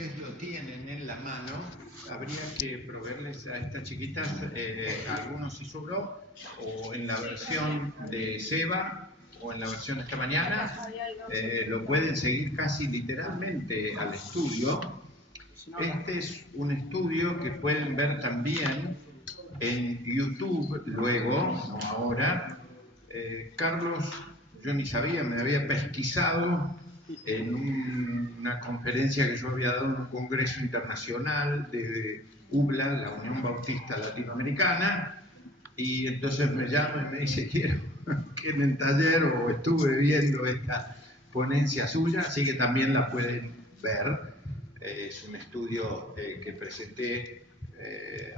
Lo tienen en la mano, habría que proveerles a estas chiquitas algunos Isobro o en la versión de Seba o en la versión de esta mañana, lo pueden seguir casi literalmente al estudio. Este es un estudio que pueden ver también en YouTube luego, no ahora. Carlos, yo ni sabía, me había pesquisado en una conferencia que yo había dado en un congreso internacional de UBLA, la Unión Bautista Latinoamericana, y entonces me llama y me dice, quiero que en el taller o estuve viendo esta ponencia suya, así que también la pueden ver. Es un estudio que presenté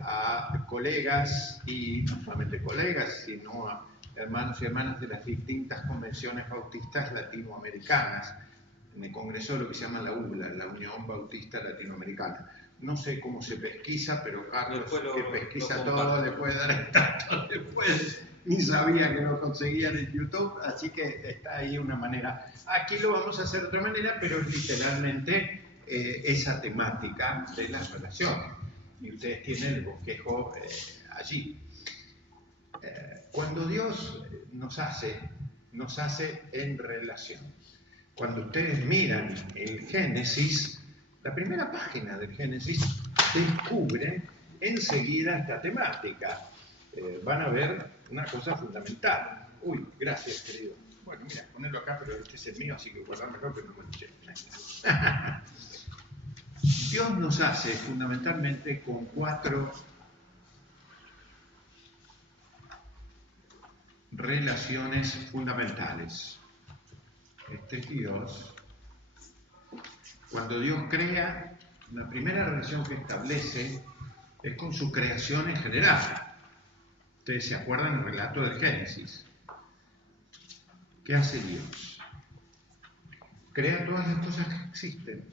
a colegas, y no solamente colegas, sino a hermanos y hermanas de las distintas convenciones bautistas latinoamericanas, en el congreso de lo que se llama la UBLA, la Unión Bautista Latinoamericana. No sé cómo se pesquisa, pero Carlos, que pesquisa todo, le puede dar el dato después. Ni sabía que lo conseguían en YouTube, así que está ahí una manera. Aquí lo vamos a hacer de otra manera, pero es literalmente esa temática de las relaciones. Y ustedes tienen el bosquejo allí. Cuando Dios nos hace en relación. Cuando ustedes miran el Génesis, la primera página del Génesis, descubren enseguida esta temática. Van a ver una cosa fundamental. Uy, gracias, querido. Bueno, mira, ponelo acá, pero este es el mío, así que guardármelo que no me lo lleve. Dios nos hace fundamentalmente con 4 relaciones fundamentales. Este es Dios. Cuando Dios crea, la primera relación que establece es con su creación en general. Ustedes se acuerdan el relato del Génesis. ¿Qué hace Dios? Crea todas las cosas que existen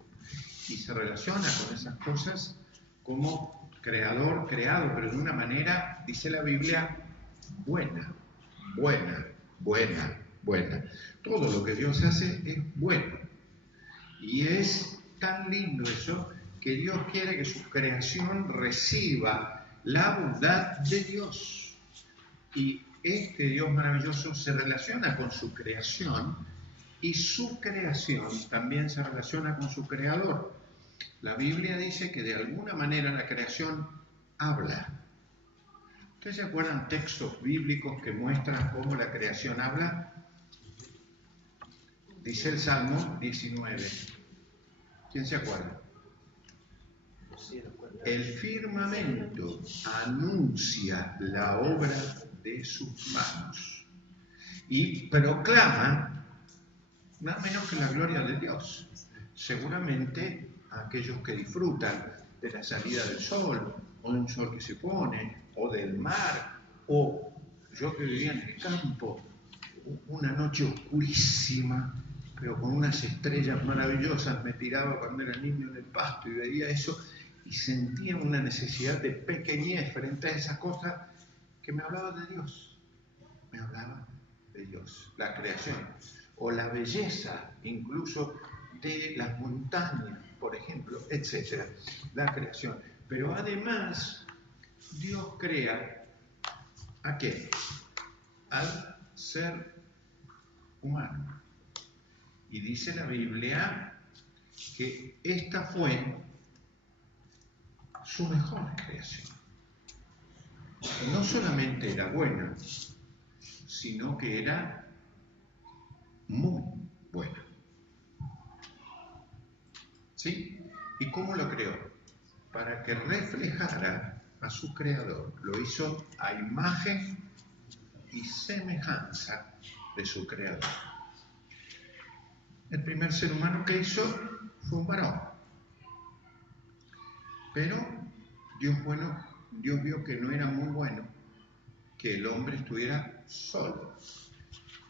y se relaciona con esas cosas como creador, creado, pero de una manera, dice la Biblia, buena. Todo lo que Dios hace es bueno. Y es tan lindo eso que Dios quiere que su creación reciba la bondad de Dios. Y este Dios maravilloso se relaciona con su creación y su creación también se relaciona con su creador. La Biblia dice que de alguna manera la creación habla. ¿Ustedes se acuerdan textos bíblicos que muestran cómo la creación habla? Dice el Salmo 19. ¿Quién se acuerda? El firmamento anuncia la obra de sus manos y proclama nada menos que la gloria de Dios. Seguramente aquellos que disfrutan de la salida del sol, o de un sol que se pone, o del mar, o yo que vivía en el campo, una noche oscurísima, pero con unas estrellas maravillosas, me tiraba cuando era niño en el pasto y veía eso y sentía una necesidad de pequeñez frente a esas cosas que me hablaba de Dios. Me hablaba de Dios, la creación, o la belleza incluso de las montañas, por ejemplo, etcétera, la creación. Pero además, Dios crea ¿a qué? Al ser humano. Y dice la Biblia que esta fue su mejor creación. No solamente era buena, sino que era muy buena. ¿Sí? ¿Y cómo lo creó? Para que reflejara a su creador. Lo hizo a imagen y semejanza de su creador. El primer ser humano que hizo fue un varón. Pero Dios vio que no era muy bueno que el hombre estuviera solo.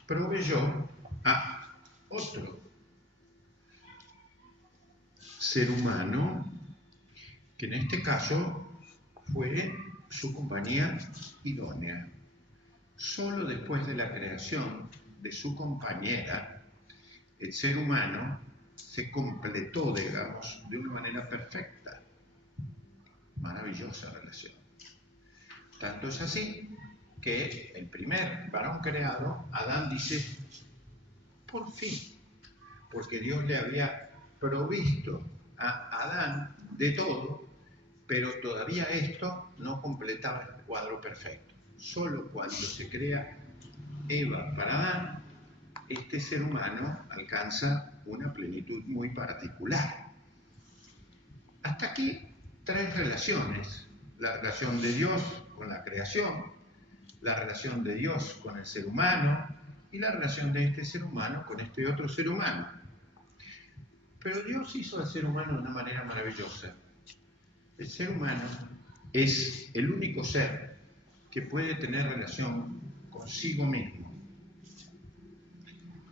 Proveyó a otro ser humano, que en este caso fue su compañía idónea. Solo después de la creación de su compañera, el ser humano se completó, digamos, de una manera perfecta. Maravillosa relación. Tanto es así que el primer varón creado, Adán, dice, por fin, porque Dios le había provisto a Adán de todo, pero todavía esto no completaba el cuadro perfecto. Solo cuando se crea Eva para Adán, este ser humano alcanza una plenitud muy particular. Hasta aquí, 3 relaciones. La relación de Dios con la creación, la relación de Dios con el ser humano y la relación de este ser humano con este otro ser humano. Pero Dios hizo al ser humano de una manera maravillosa. El ser humano es el único ser que puede tener relación consigo mismo.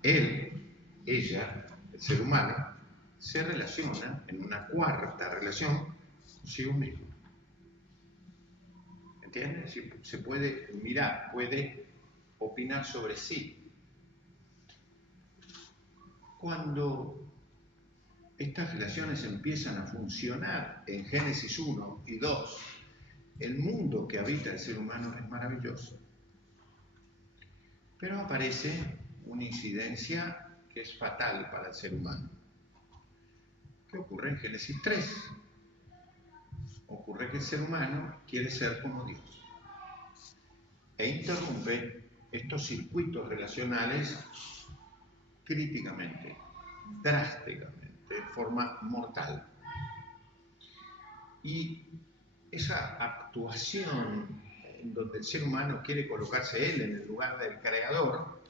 Él, ella, el ser humano, se relaciona en una cuarta relación consigo mismo. ¿Entiendes? Se puede mirar, puede opinar sobre sí. Cuando estas relaciones empiezan a funcionar en Génesis 1 y 2, el mundo que habita el ser humano es maravilloso. Pero aparece una incidencia que es fatal para el ser humano. ¿Qué ocurre en Génesis 3? Ocurre que el ser humano quiere ser como Dios e interrumpe estos circuitos relacionales críticamente, drásticamente, de forma mortal. Y esa actuación en donde el ser humano quiere colocarse él en el lugar del creador,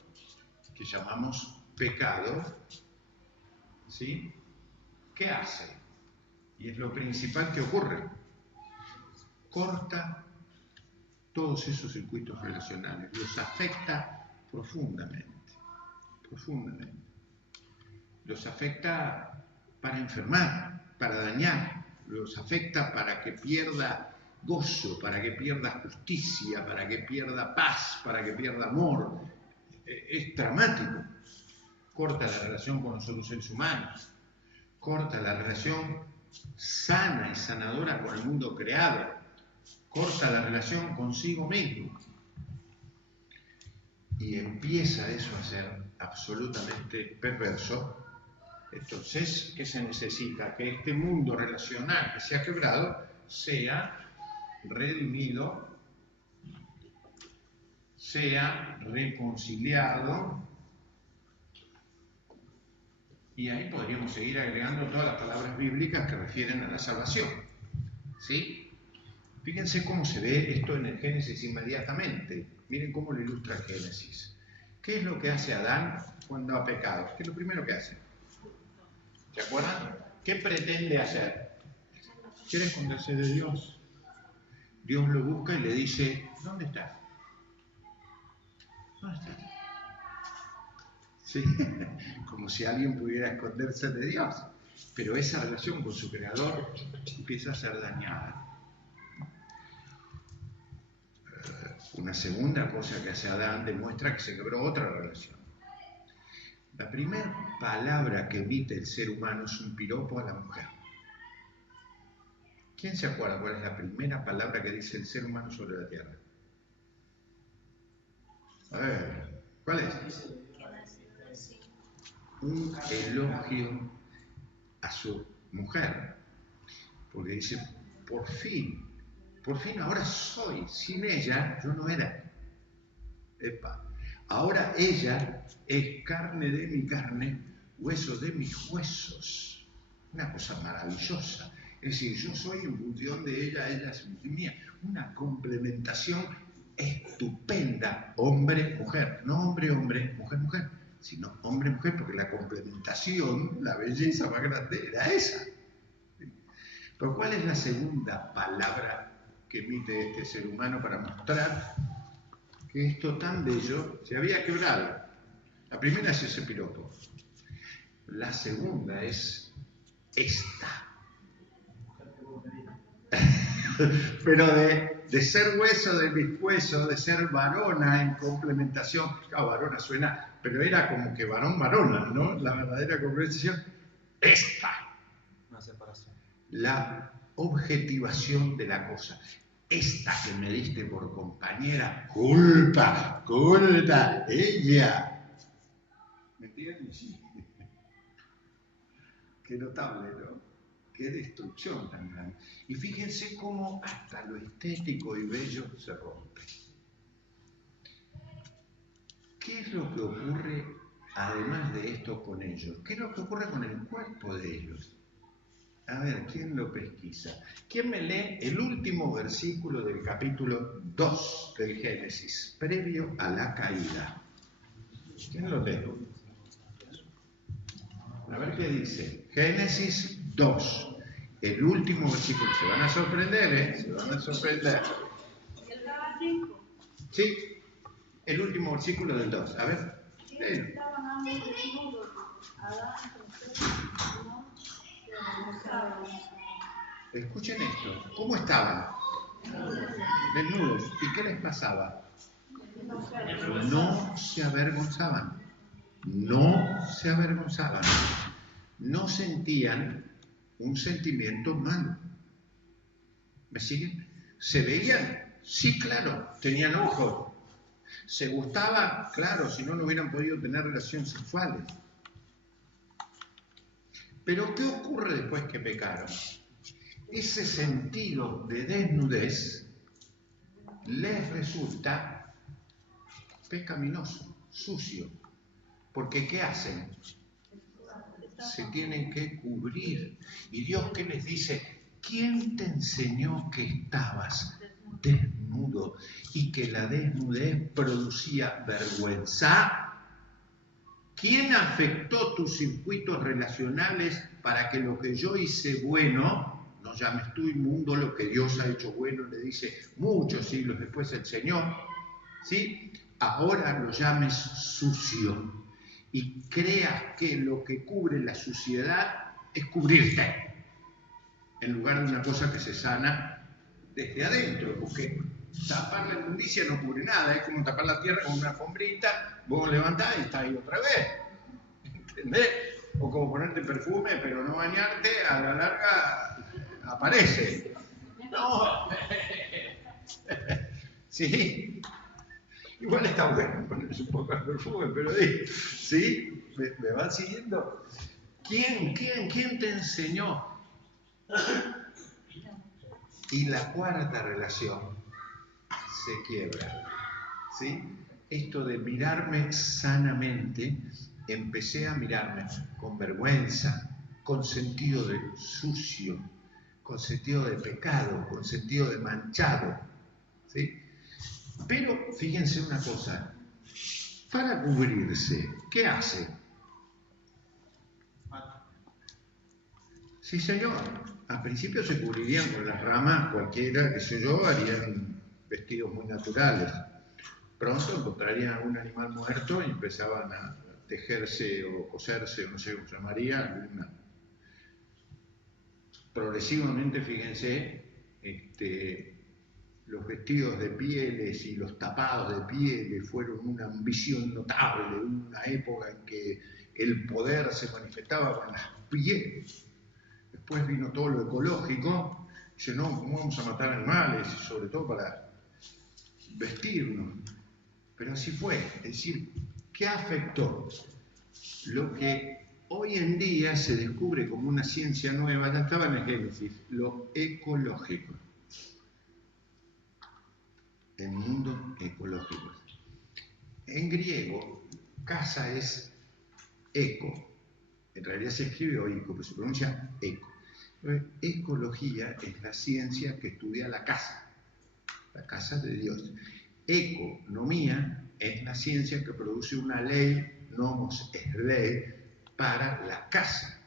que llamamos pecado, ¿sí? ¿Qué hace? Y es lo principal que ocurre. Corta todos esos circuitos relacionales, los afecta profundamente, profundamente. Los afecta para enfermar, para dañar, los afecta para que pierda gozo, para que pierda justicia, para que pierda paz, para que pierda amor. Es dramático. Corta la relación con los otros seres humanos, corta la relación sana y sanadora con el mundo creado, corta la relación consigo mismo. Y empieza eso a ser absolutamente perverso. Entonces, ¿qué se necesita? Que este mundo relacional que se ha quebrado sea redimido, sea reconciliado, y ahí podríamos seguir agregando todas las palabras bíblicas que refieren a la salvación. ¿Sí? Fíjense cómo se ve esto en el Génesis inmediatamente. Miren cómo lo ilustra el Génesis. ¿Qué es lo que hace Adán cuando ha pecado? ¿Qué es lo primero que hace? ¿Se acuerdan? ¿Qué pretende hacer? Quiere esconderse de Dios. Dios lo busca y le dice, ¿dónde estás? ¿Dónde estás? Sí, como si alguien pudiera esconderse de Dios. Pero esa relación con su creador empieza a ser dañada. Una segunda cosa que hace Adán demuestra que se quebró otra relación. La primera palabra que emite el ser humano es un piropo a la mujer. ¿Quién se acuerda cuál es la primera palabra que dice el ser humano sobre la tierra? A ver, ¿cuál es? Un elogio a su mujer. Porque dice, por fin ahora soy. Sin ella yo no era. Epa. Ahora ella es carne de mi carne, hueso de mis huesos. Una cosa maravillosa. Es decir, yo soy en función de ella, ella es mía. Una complementación estupenda. Hombre-mujer. No hombre-hombre, mujer-mujer, sino hombre-mujer, porque la complementación, la belleza más grande era esa. Pero ¿cuál es la segunda palabra que emite este ser humano para mostrar que esto tan bello se había quebrado? La primera es ese piropo. La segunda es esta. Pero de ser hueso de mis huesos, de ser varona en complementación, claro, varona suena, pero era como que varón-varona, ¿no? La verdadera complementación, esta. Una separación. La objetivación de la cosa. Esta que me diste por compañera, culpa, ella. ¿Me entiendes? Sí. Qué notable, ¿no? Qué destrucción tan grande. Y fíjense cómo hasta lo estético y bello se rompe. ¿Qué es lo que ocurre además de esto con ellos? ¿Qué es lo que ocurre con el cuerpo de ellos? A ver, ¿quién lo pesquisa? ¿Quién me lee el último versículo del capítulo 2 del Génesis, previo a la caída? ¿Quién lo lee? A ver qué dice. Génesis 2, el último versículo. Se van a sorprender, ¿eh? Se van a sorprender. Sí, el último versículo del 2. A ver. Escuchen esto. ¿Cómo estaban? Desnudos. ¿Y qué les pasaba? No se avergonzaban. No se avergonzaban. No sentían un sentimiento malo. ¿Me siguen? ¿Se veían? Sí, claro. Tenían ojos. ¿Se gustaba? Claro, si no, no hubieran podido tener relaciones sexuales. Pero ¿qué ocurre después que pecaron? Ese sentido de desnudez les resulta pecaminoso, sucio. Porque ¿qué hacen? Se tienen que cubrir. ¿Y Dios qué les dice? ¿Quién te enseñó que estabas desnudo y que la desnudez producía vergüenza? ¿Quién afectó tus circuitos relacionales para que lo que yo hice bueno, no llames tú inmundo lo que Dios ha hecho bueno, le dice muchos siglos después el Señor, ¿sí? Ahora lo llames sucio y creas que lo que cubre la suciedad es cubrirte, en lugar de una cosa que se sana desde adentro, porque tapar la inmundicia no cubre nada, es como tapar la tierra con una alfombrita, vos levantás y está ahí otra vez, ¿entendés? O como ponerte perfume pero no bañarte, a la larga aparece. No, sí, igual está bueno ponerse un poco de perfume, pero ¿sí? ¿Me van siguiendo? ¿Quién te enseñó? Y la cuarta relación se quiebra, ¿sí? Esto de mirarme sanamente, empecé a mirarme con vergüenza, con sentido de sucio, con sentido de pecado, con sentido de manchado, ¿sí? Pero fíjense una cosa, para cubrirse, ¿qué hace? Sí, señor. Al principio se cubrirían con las ramas, cualquiera, qué sé yo, harían vestidos muy naturales. Pronto encontrarían algún animal muerto y empezaban a tejerse o coserse, o no sé cómo se llamaría. Progresivamente, fíjense, los vestidos de pieles y los tapados de pieles fueron una ambición notable, una época en que el poder se manifestaba con las pieles. Después vino todo lo ecológico, dice, no, ¿cómo vamos a matar animales? Sobre todo para vestirnos. Pero así fue, es decir, ¿qué afectó? Lo que hoy en día se descubre como una ciencia nueva, ya estaba en el Génesis, lo ecológico. El mundo ecológico. En griego, casa es eco. En realidad se escribe oico, pero se pronuncia eco. Ecología es la ciencia que estudia la casa de Dios. Economía es la ciencia que produce una ley, nomos es ley, para la casa.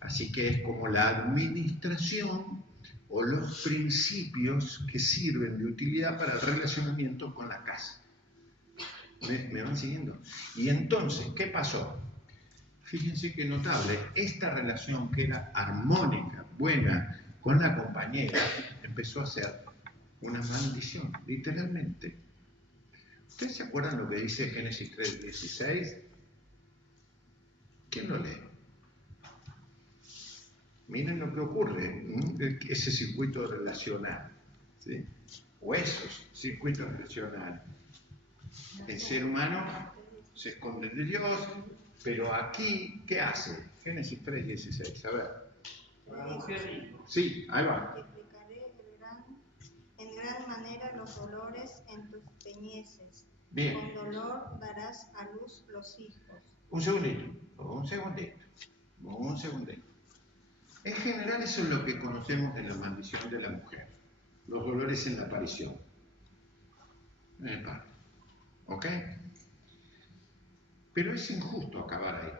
Así que es como la administración o los principios que sirven de utilidad para el relacionamiento con la casa. ¿Me van siguiendo? Y entonces, ¿qué pasó? Fíjense qué notable, esta relación que era armónica, buena, con la compañera, empezó a ser una maldición, literalmente. ¿Ustedes se acuerdan lo que dice Génesis 3:16? ¿Quién lo lee? Miren lo que ocurre, ese circuito relacional, ¿sí? O esos circuitos relacionales. El ser humano se esconde de Dios, pero aquí, ¿qué hace? Génesis 3:16, a ver. Sí, ahí va. Multiplicaré en gran manera los dolores en tus peñeces. Bien. Con dolor darás a luz los hijos. Un segundito. En general eso es lo que conocemos de la maldición de la mujer. Los dolores en la aparición. ¿Ok? Pero es injusto acabar ahí.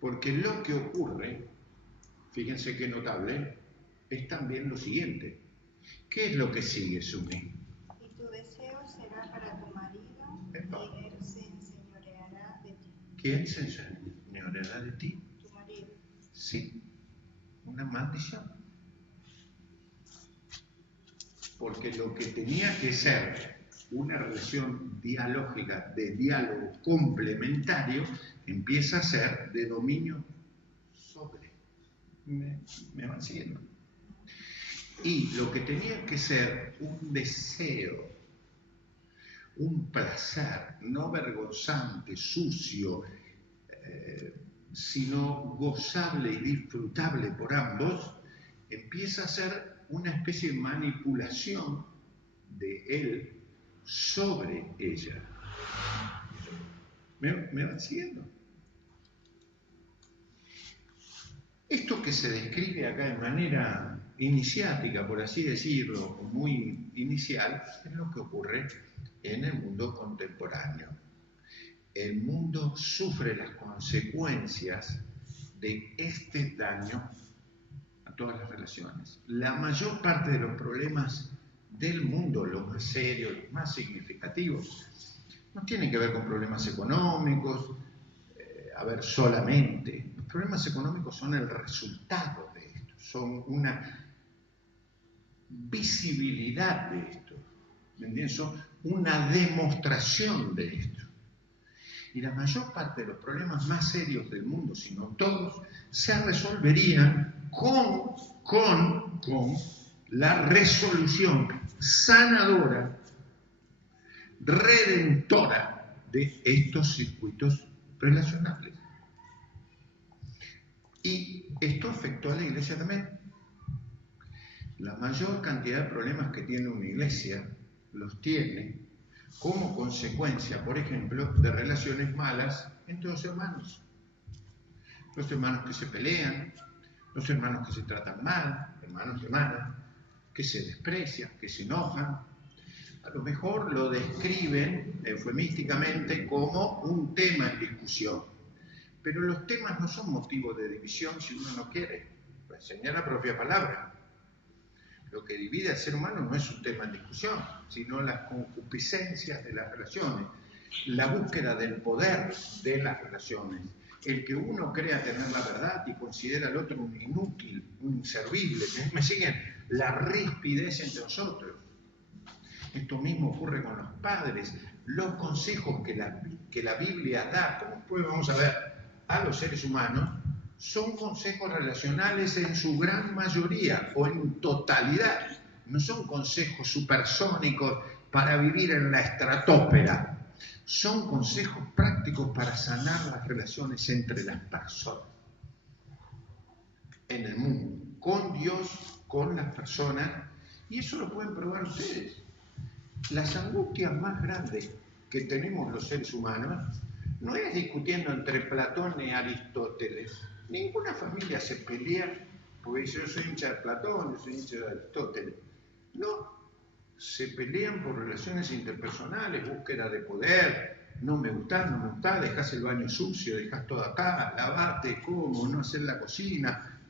Porque lo que ocurre, fíjense qué notable, es también lo siguiente. ¿Qué es lo que sigue, Sumi? Y tu deseo será para tu marido, y él se enseñoreará de ti. ¿Quién se enseñoreará de ti? Tu marido. Sí, una maldición. Porque lo que tenía que ser una relación dialógica, de diálogo complementario, empieza a ser de dominio sobre. ¿Me van siguiendo? Y lo que tenía que ser un deseo, un placer, no vergonzante, sucio, sino gozable y disfrutable por ambos, empieza a ser una especie de manipulación de él sobre ella. ¿Me van siguiendo? Esto que se describe acá de manera iniciática, por así decirlo, muy inicial, es lo que ocurre en el mundo contemporáneo. El mundo sufre las consecuencias de este daño a todas las relaciones. La mayor parte de los problemas del mundo, los más serios, los más significativos, no tienen que ver con problemas económicos, solamente. Los problemas económicos son el resultado de esto, son una visibilidad de esto, ¿me entiendes? Son una demostración de esto. Y la mayor parte de los problemas más serios del mundo, si no todos, se resolverían con la resolución sanadora, redentora de estos circuitos relacionales. Y esto afectó a la iglesia también. La mayor cantidad de problemas que tiene una iglesia los tiene como consecuencia, por ejemplo, de relaciones malas entre los hermanos. Los hermanos que se pelean, los hermanos que se tratan mal, hermanos y hermanas, que se desprecian, que se enojan. A lo mejor lo describen eufemísticamente como un tema en discusión. Pero los temas no son motivo de división si uno no quiere. Lo enseña la propia palabra. Lo que divide al ser humano no es un tema en discusión, sino las concupiscencias de las relaciones, la búsqueda del poder de las relaciones, el que uno crea tener la verdad y considera al otro un inútil, un inservible. ¿Me siguen? La rispidez entre nosotros. Esto mismo ocurre con los padres. Los consejos que la Biblia da, como después vamos a ver, a los seres humanos, son consejos relacionales en su gran mayoría o en totalidad. No son consejos supersónicos para vivir en la estratosfera. Son consejos prácticos para sanar las relaciones entre las personas en el mundo, con Dios, con las personas, y eso lo pueden probar ustedes. Las angustias más grandes que tenemos los seres humanos no es discutiendo entre Platón y Aristóteles. Ninguna familia se pelea porque dice yo soy hincha de Platón, yo soy hincha de Aristóteles. No, se pelean por relaciones interpersonales, búsqueda de poder, no me gustás, dejás el baño sucio, dejás todo acá, lavarte, cómo, no hacer la cocina.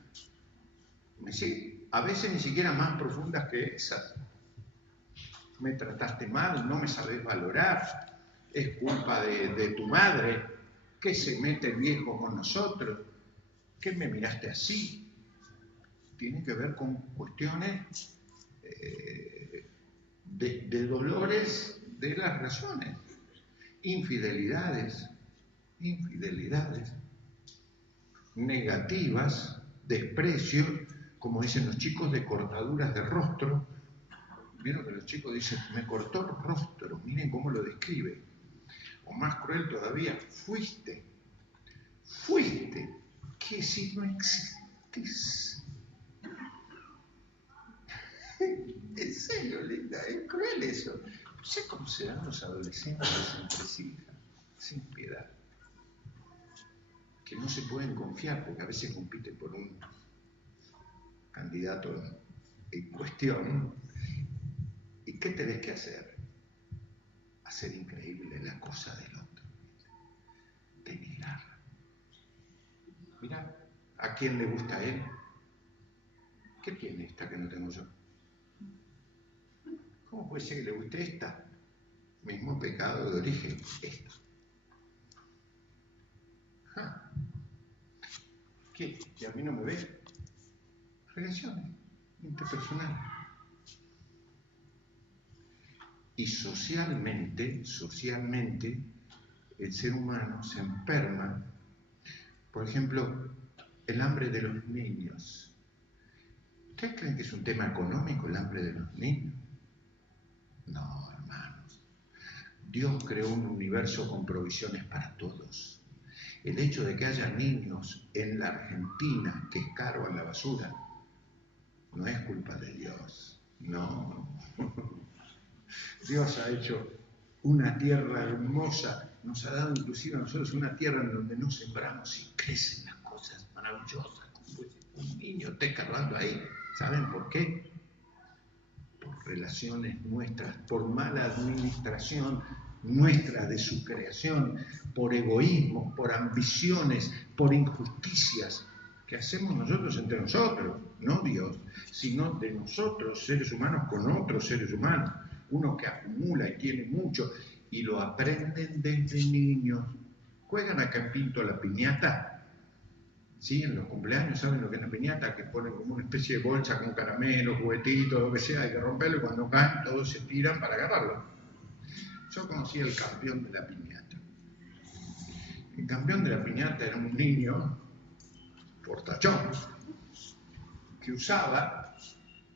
Sí, a veces ni siquiera más profundas que esas. Me trataste mal, no me sabés valorar, es culpa de tu madre, que se mete el viejo con nosotros, que me miraste así. Tiene que ver con cuestiones de dolores de las relaciones, infidelidades negativas, desprecio, como dicen los chicos, de cortaduras de rostro. Vieron que los chicos dicen, me cortó el rostro, miren cómo lo describe. O más cruel todavía, fuiste, que si no existes. En serio, linda, es cruel eso. No sé cómo serán los adolescentes entre sí, sin piedad. Que no se pueden confiar porque a veces compiten por un candidato en cuestión. ¿Y qué tenés que hacer? Hacer increíble la cosa del otro. Denigrar. Mirá, ¿a quién le gusta a él? ¿Qué tiene esta que no tengo yo? ¿Cómo puede ser que le guste esta? Mismo pecado de origen, esta. ¿Qué? ¿Que a mí no me ve? Relaciones interpersonales. Y socialmente, el ser humano se enferma. Por ejemplo, el hambre de los niños. ¿Ustedes creen que es un tema económico el hambre de los niños? No, hermanos. Dios creó un universo con provisiones para todos. El hecho de que haya niños en la Argentina que escarban la basura no es culpa de Dios. No. Dios ha hecho una tierra hermosa, nos ha dado inclusive a nosotros una tierra en donde no sembramos y crecen las cosas maravillosas. Un niño está escarbando ahí. ¿Saben por qué? Por relaciones nuestras, por mala administración nuestra de su creación, por egoísmo, por ambiciones, por injusticias que hacemos nosotros entre nosotros, no Dios, sino de nosotros, seres humanos con otros seres humanos. Uno que acumula y tiene mucho, y lo aprenden desde niños. Juegan acá en Pinto la piñata. Sí, en los cumpleaños, ¿saben lo que es la piñata? Que ponen como una especie de bolsa con caramelos, juguetitos, lo que sea, hay que romperlo y cuando caen todos se tiran para agarrarlo. Yo conocí al campeón de la piñata. El campeón de la piñata era un niño portachón que usaba,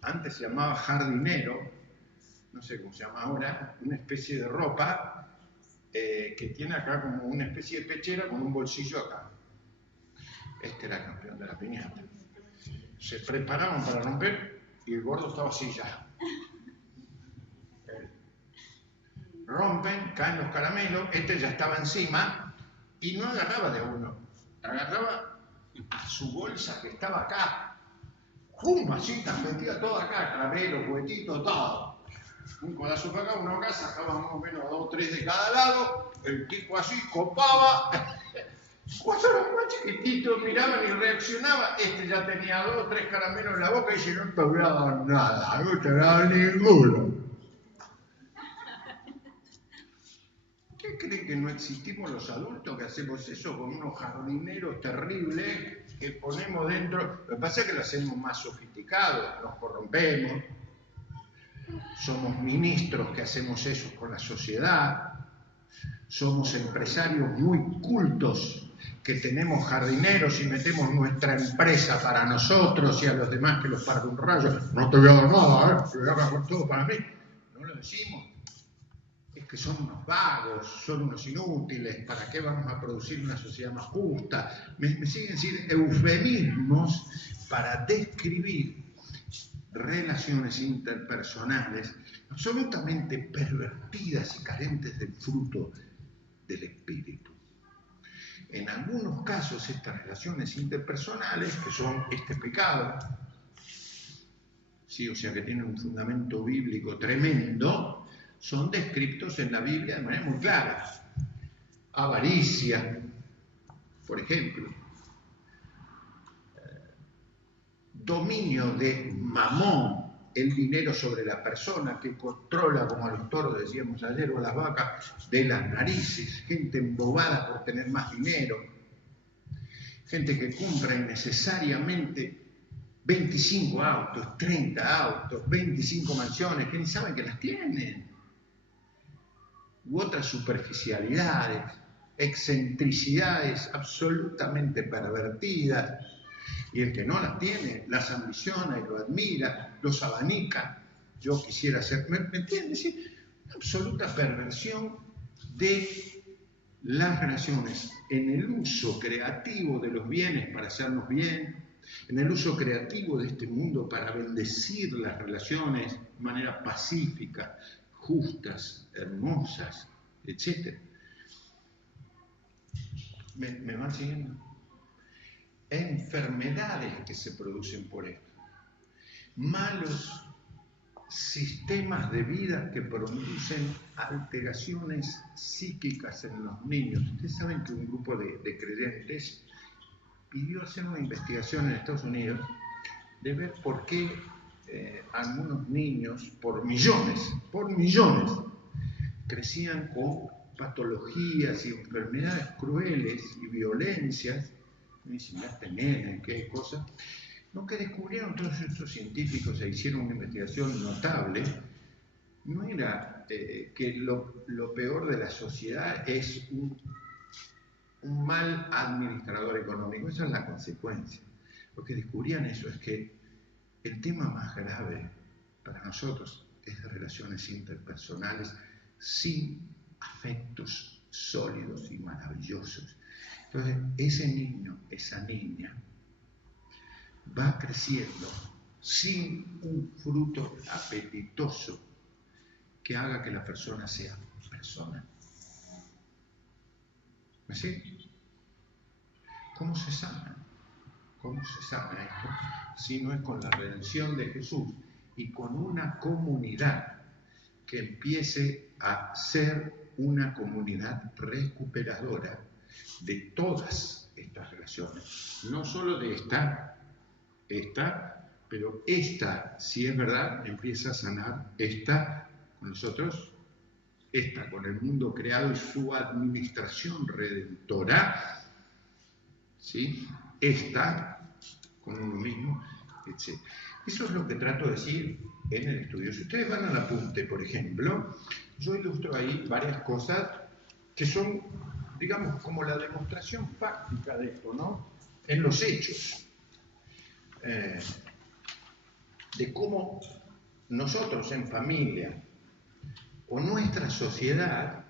antes se llamaba jardinero, no sé cómo se llama ahora, una especie de ropa que tiene acá como una especie de pechera con un bolsillo acá. Este era el campeón de la piñata. Se preparaban para romper y el gordo estaba así ya. Rompen, caen los caramelos, este ya estaba encima y no agarraba de uno, agarraba a su bolsa que estaba acá. ¡Pum! Así, metía todo acá, caramelos, juguetitos, todo. Un codazo para acá, uno acá, sacaba más o menos 2 o 3 de cada lado, el tipo así copaba. Cuando los más chiquititos miraban y reaccionaba, este ya tenía 2 o 3 caramelos en la boca y dice, no te voy a dar nada, no te voy a dar ninguno. ¿Qué creen que no existimos los adultos que hacemos eso con unos jardineros terribles que ponemos dentro? Lo que pasa es que lo hacemos más sofisticados, nos corrompemos, somos ministros que hacemos eso con la sociedad, somos empresarios muy cultos que tenemos jardineros y metemos nuestra empresa para nosotros y a los demás que los parta un rayo. No te voy a dar nada, te voy a agarrar todo para mí. No lo decimos. Es que son unos vagos, son unos inútiles, ¿para qué vamos a producir una sociedad más justa? Me siguen decir eufemismos para describir relaciones interpersonales absolutamente pervertidas y carentes del fruto del espíritu. En algunos casos estas relaciones interpersonales, que son este pecado, sí, o sea que tienen un fundamento bíblico tremendo, son descritos en la Biblia de manera muy clara. Avaricia, por ejemplo. Dominio de mamón, el dinero sobre la persona que controla, como a los toros decíamos ayer, o a las vacas, de las narices. Gente embobada por tener más dinero. Gente que compra innecesariamente 25 autos, 30 autos, 25 mansiones, que ni saben que las tienen. U otras superficialidades, excentricidades absolutamente pervertidas, Y el que no las tiene, las ambiciona y lo admira, los abanica. Yo quisiera ser, ¿me entiendes? Sí, una absoluta perversión de las relaciones en el uso creativo de los bienes para hacernos bien, en el uso creativo de este mundo para bendecir las relaciones de manera pacífica, justas, hermosas, etc. ¿Me van siguiendo? Enfermedades que se producen por esto, malos sistemas de vida que producen alteraciones psíquicas en los niños. Ustedes saben que un grupo de creyentes pidió hacer una investigación en Estados Unidos de ver por qué algunos niños, por millones, crecían con patologías y enfermedades crueles y violencias. Me dicen, ya tenés, qué cosa. Lo que descubrieron todos estos científicos e hicieron una investigación notable no era que lo peor de la sociedad es un mal administrador económico, esa es la consecuencia. Lo que descubrían eso es que el tema más grave para nosotros es de relaciones interpersonales sin afectos sólidos y maravillosos. Entonces, ese niño, esa niña, va creciendo sin un fruto apetitoso que haga que la persona sea persona. ¿Sí? ¿Cómo se sana? ¿Cómo se sana esto? Si no es con la redención de Jesús y con una comunidad que empiece a ser una comunidad recuperadora de todas estas relaciones, no solo de esta, pero esta, si es verdad, empieza a sanar esta con nosotros, esta con el mundo creado y su administración redentora, ¿sí? Esta con uno mismo, etc. Eso es lo que trato de decir en el estudio. Si ustedes van al apunte, por ejemplo, yo ilustro ahí varias cosas que son, digamos, como la demostración práctica de esto, ¿no? En los hechos. De cómo nosotros en familia o nuestra sociedad,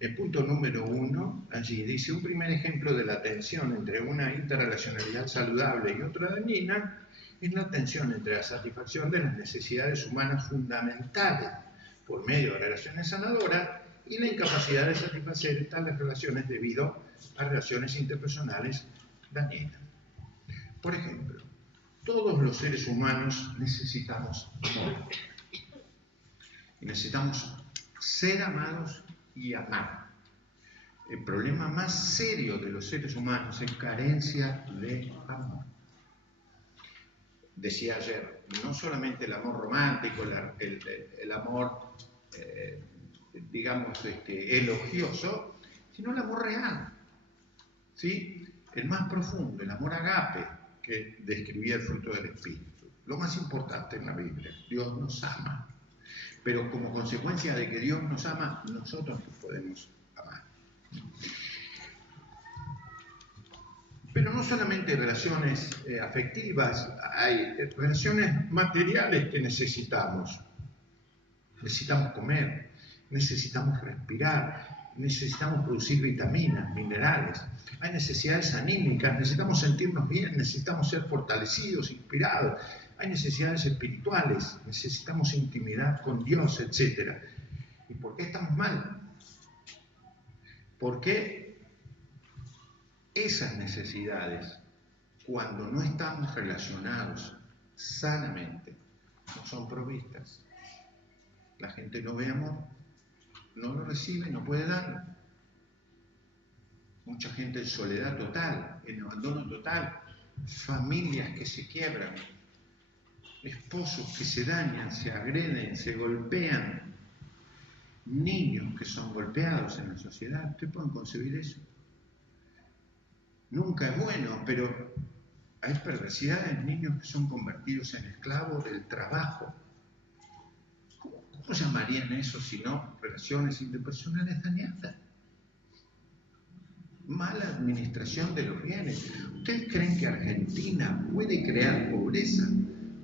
el punto número 1, allí dice, un primer ejemplo de la tensión entre una interrelacionalidad saludable y otra dañina es la tensión entre la satisfacción de las necesidades humanas fundamentales por medio de relaciones sanadoras y la incapacidad de satisfacer tales relaciones debido a relaciones interpersonales dañinas. Por ejemplo, todos los seres humanos necesitamos amor. Y necesitamos ser amados y amar. El problema más serio de los seres humanos es carencia de amor. Decía ayer, no solamente el amor romántico, el amor, digamos, elogioso, sino el amor real, ¿sí? El más profundo, el amor agape, que describía el fruto del Espíritu. Lo más importante en la Biblia, Dios nos ama. Pero como consecuencia de que Dios nos ama, nosotros nos podemos amar. Pero no solamente relaciones afectivas, hay relaciones materiales que necesitamos. Necesitamos comer, necesitamos respirar, necesitamos producir vitaminas, minerales. Hay necesidades anímicas, necesitamos sentirnos bien, necesitamos ser fortalecidos, inspirados. Hay necesidades espirituales, necesitamos intimidad con Dios, etc. ¿Y por qué estamos mal? Porque esas necesidades, cuando no estamos relacionados sanamente, no son provistas. La gente no ve amor, no lo recibe, no puede darlo. Mucha gente en soledad total, en abandono total, familias que se quiebran, esposos que se dañan, se agreden, se golpean, niños que son golpeados en la sociedad. ¿Ustedes pueden concebir eso? Nunca es bueno, pero hay perversidades en niños que son convertidos en esclavos del trabajo. ¿Cómo llamarían eso si no relaciones interpersonales dañadas? mala administración de los bienes. ¿Ustedes creen que Argentina puede crear pobreza?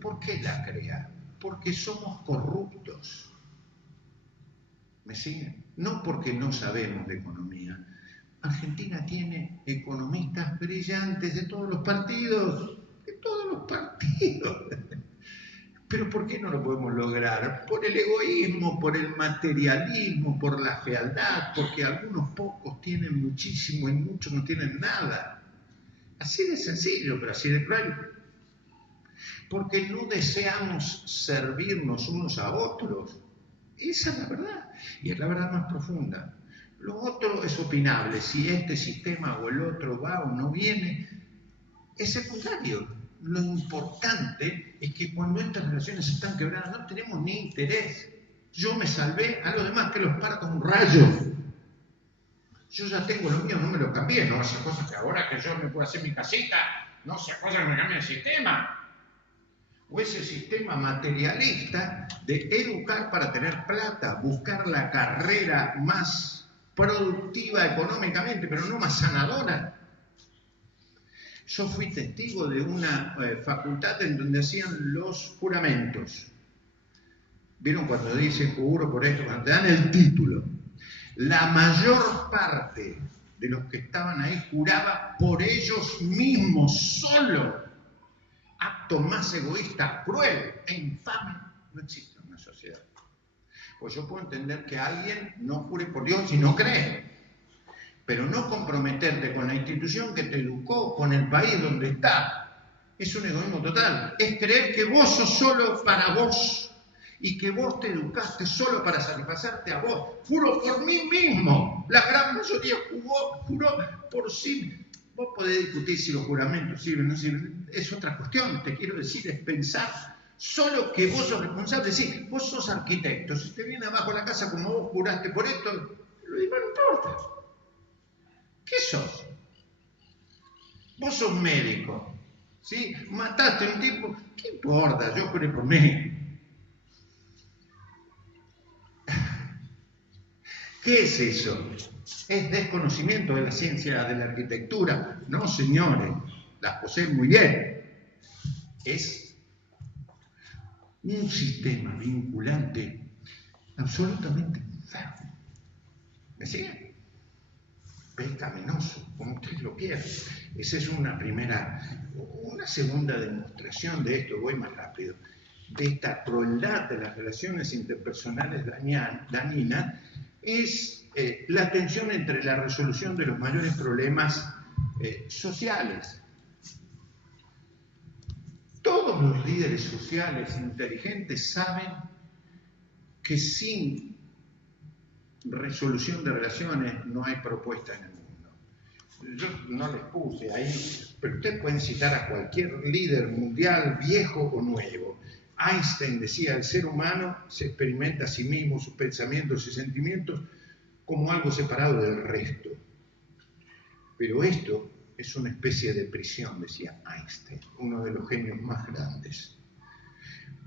¿Por qué la crea? Porque somos corruptos. ¿Me siguen? No porque no sabemos de economía. Argentina tiene economistas brillantes de todos los partidos. De todos los partidos. Pero ¿por qué no lo podemos lograr? Por el egoísmo, por el materialismo, por la fealdad, porque algunos pocos tienen muchísimo y muchos no tienen nada. Así de sencillo, pero así de cruel. Porque no deseamos servirnos unos a otros. Esa es la verdad, y es la verdad más profunda. Lo otro es opinable, si este sistema o el otro va o no viene, es secundario. Lo importante es que cuando estas relaciones están quebradas no tenemos ni interés. Yo me salvé, a los demás que los parta un rayo. Yo ya tengo lo mío, no me lo cambié, no hace cosas que ahora que yo me puedo hacer mi casita, no hace cosas que me cambie el sistema. O ese sistema materialista de educar para tener plata, buscar la carrera más productiva económicamente, pero no más sanadora. Yo fui testigo de una facultad en donde hacían los juramentos. ¿Vieron cuando dicen juro por esto? Cuando te dan el título. La mayor parte de los que estaban ahí juraba por ellos mismos, solo. Acto más egoísta, cruel e infame no existe en una sociedad. Pues yo puedo entender que alguien no jure por Dios si no cree. Pero no comprometerte con la institución que te educó, con el país donde estás, es un egoísmo total. Es creer que vos sos solo para vos y que vos te educaste solo para satisfacerte a vos. Juro por mí mismo. La gran mayoría juró por sí. Vos podés discutir si los juramentos sirven o no sirven. Es otra cuestión. Te quiero decir, es pensar solo que vos sos responsable. Sí, vos sos arquitecto. Si te viene abajo la casa como vos juraste por esto, lo demás no importa. ¿Qué sos? Vos sos médico, ¿sí? Mataste a un tipo, ¿qué importa? Yo juré por mí. ¿Qué es eso? Es desconocimiento de la ciencia de la arquitectura. No, señores, las poseen muy bien. Es un sistema vinculante absolutamente enfermo. ¿Me siguen? Pecaminoso, como ustedes lo quieran. Esa es una segunda demostración de esto, voy más rápido, de esta crueldad de las relaciones interpersonales dañinas, es la tensión entre la resolución de los mayores problemas sociales. Todos los líderes sociales inteligentes saben que sin resolución de relaciones no hay propuesta en el mundo. Yo no les puse ahí, pero ustedes pueden citar a cualquier líder mundial, viejo o nuevo. Einstein decía, el ser humano se experimenta a sí mismo, sus pensamientos y sentimientos, como algo separado del resto. Pero esto es una especie de prisión, decía Einstein, uno de los genios más grandes,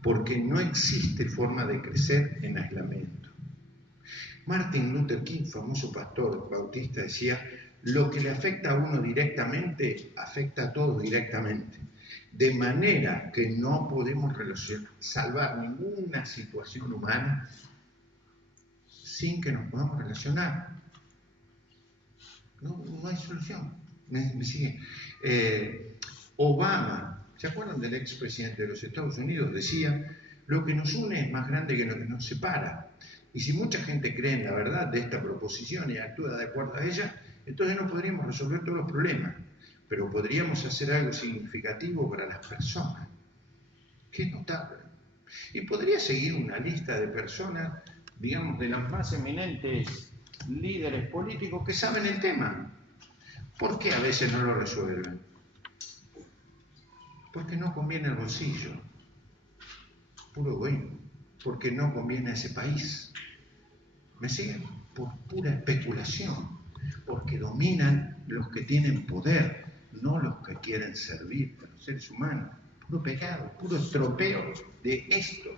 porque no existe forma de crecer en aislamiento. Martin Luther King, famoso pastor bautista, decía, lo que le afecta a uno directamente, afecta a todos directamente. De manera que no podemos salvar ninguna situación humana sin que nos podamos relacionar. No hay solución. ¿Me siguen? Obama, ¿se acuerdan del expresidente de los Estados Unidos? Decía, lo que nos une es más grande que lo que nos separa. Y si mucha gente cree en la verdad de esta proposición y actúa de acuerdo a ella, entonces no podríamos resolver todos los problemas, pero podríamos hacer algo significativo para las personas. Qué notable. Y podría seguir una lista de personas, digamos, de las más eminentes líderes políticos que saben el tema. ¿Por qué a veces no lo resuelven? Porque no conviene el bolsillo. Puro egoísmo. Porque no conviene a ese país. ¿Me siguen? Por pura especulación. Porque dominan los que tienen poder, no los que quieren servir a los seres humanos. Puro pecado, puro estropeo de esto.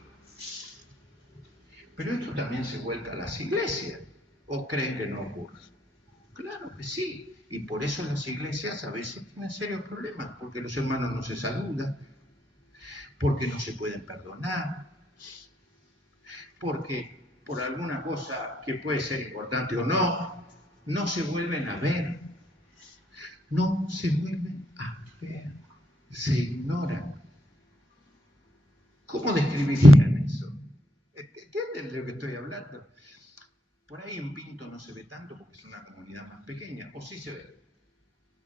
Pero esto también se vuelca a las iglesias. ¿O creen que no ocurre? Claro que sí. Y por eso las iglesias a veces tienen serios problemas, porque los hermanos no se saludan, porque no se pueden perdonar, porque por alguna cosa que puede ser importante o no, no se vuelven a ver. No se vuelven a ver. Se ignoran. ¿Cómo describirían eso? ¿Entienden de lo que estoy hablando? Por ahí en Pinto no se ve tanto porque es una comunidad más pequeña, o sí se ve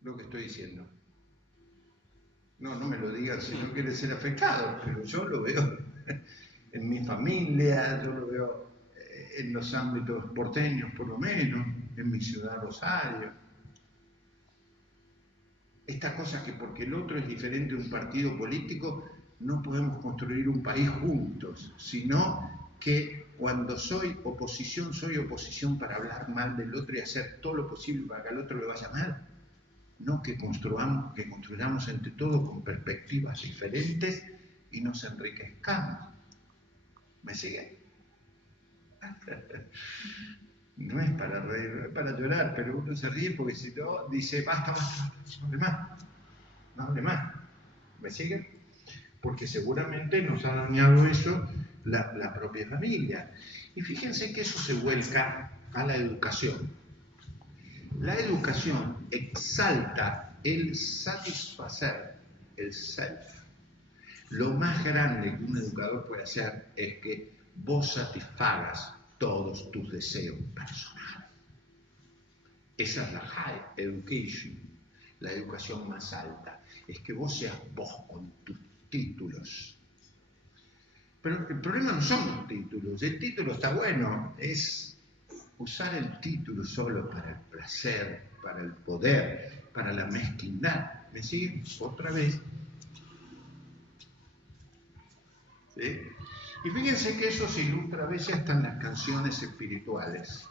lo que estoy diciendo. No me lo digan si no quieren ser afectados, pero yo lo veo en mi familia, yo lo veo en los ámbitos porteños por lo menos, en mi ciudad Rosario. Esta cosa que porque el otro es diferente de un partido político, no podemos construir un país juntos, sino que cuando soy oposición para hablar mal del otro y hacer todo lo posible para que al otro le vaya mal. No que construyamos entre todos con perspectivas diferentes y nos enriquezcamos. ¿Me siguen? No es para reír, no es para llorar, pero uno se ríe porque si no, dice, basta, no hable más. ¿Me siguen? Porque seguramente nos ha dañado eso la propia familia. Y fíjense que eso se vuelca a la educación. La educación exalta el satisfacer, el self. Lo más grande que un educador puede hacer es que vos satisfagas todos tus deseos personales. Esa es la high education, la educación más alta. Es que vos seas vos con tus títulos. Pero el problema no son los títulos. El título está bueno, es usar el título solo para el placer, para el poder, para la mezquindad. ¿Me siguen? Otra vez. ¿Sí? Y fíjense que eso se ilustra a veces hasta en las canciones espirituales.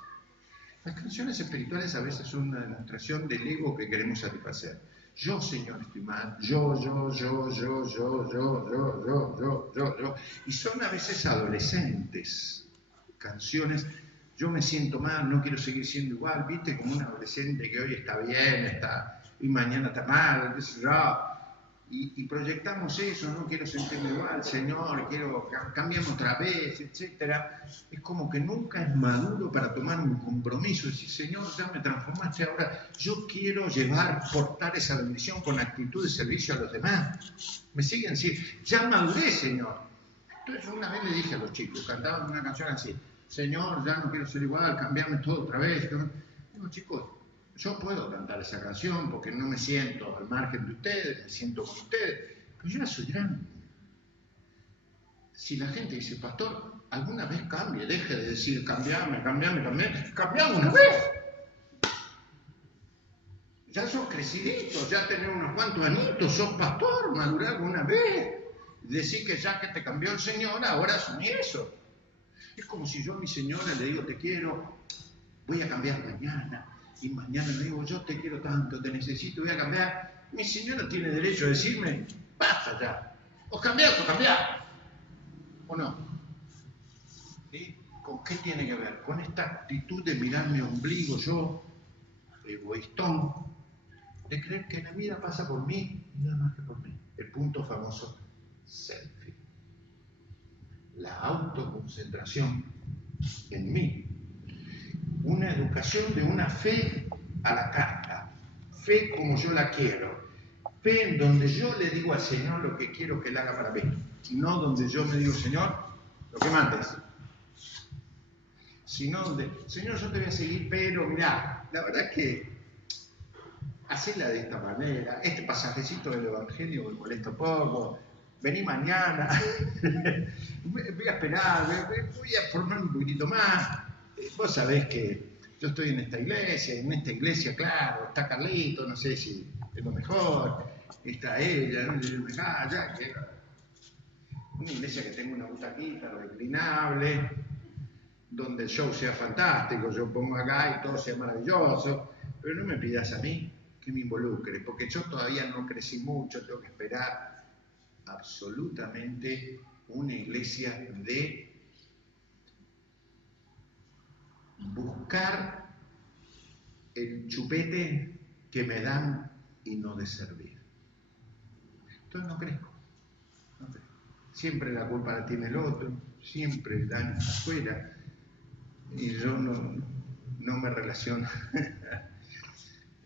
Las canciones espirituales a veces son una demostración del ego que queremos satisfacer. Yo, Señor, estoy mal. Yo. Y son a veces adolescentes. Canciones. Yo me siento mal, no quiero seguir siendo igual, ¿viste? Como un adolescente que hoy está bien, y mañana está mal, qué sé yo. Y proyectamos eso, no quiero sentirme igual, Señor, quiero cambiarme otra vez, etc. Es como que nunca es maduro para tomar un compromiso, decir, Señor, ya me transformaste, ahora yo quiero portar esa bendición con actitud de servicio a los demás. ¿Me siguen? Sí, ya maduré, Señor. Entonces una vez le dije a los chicos, cantaban una canción así, Señor, ya no quiero ser igual, cambiarme todo otra vez. Digo, chicos, yo puedo cantar esa canción porque no me siento al margen de ustedes, me siento con ustedes, pero yo ya soy grande. Si la gente dice, pastor, alguna vez cambie, deje de decir cambiame una vez. Ya sos crecidito, ya tenés unos cuantos añitos, sos pastor, madurar alguna vez. Decir que ya que te cambió el Señor, ahora asumí eso. Es como si yo a mi señora le digo, te quiero, voy a cambiar mañana. Y mañana le digo, yo te quiero tanto, te necesito, voy a cambiar. Mi señora tiene derecho a decirme, basta ya. O cambiás o cambiás. ¿O no? ¿Sí? ¿Con qué tiene que ver? Con esta actitud de mirarme ombligo yo, egoístón, de creer que la vida pasa por mí y nada más que por mí. El punto famoso, selfie. La autoconcentración en mí. Una educación de una fe a la carta, fe como yo la quiero, fe en donde yo le digo al Señor lo que quiero que Él haga para mí, no donde yo me digo, Señor, lo que mandes, sino donde, Señor, yo te voy a seguir, pero mirá, la verdad es que hacela de esta manera, este pasajecito del Evangelio me molesta un poco, vení mañana, voy a esperar, voy a formar un poquitito más. Vos sabés que yo estoy en esta iglesia, claro, está Carlito, no sé si es lo mejor, está ella, ¿no? Una iglesia que tenga una butaquita reclinable, donde el show sea fantástico, yo pongo acá y todo sea maravilloso, pero no me pidas a mí que me involucre, porque yo todavía no crecí mucho, tengo que esperar absolutamente una iglesia de buscar el chupete que me dan y no de servir. Entonces no crezco. Siempre la culpa la tiene el otro, siempre el daño está afuera, y yo no me relaciono.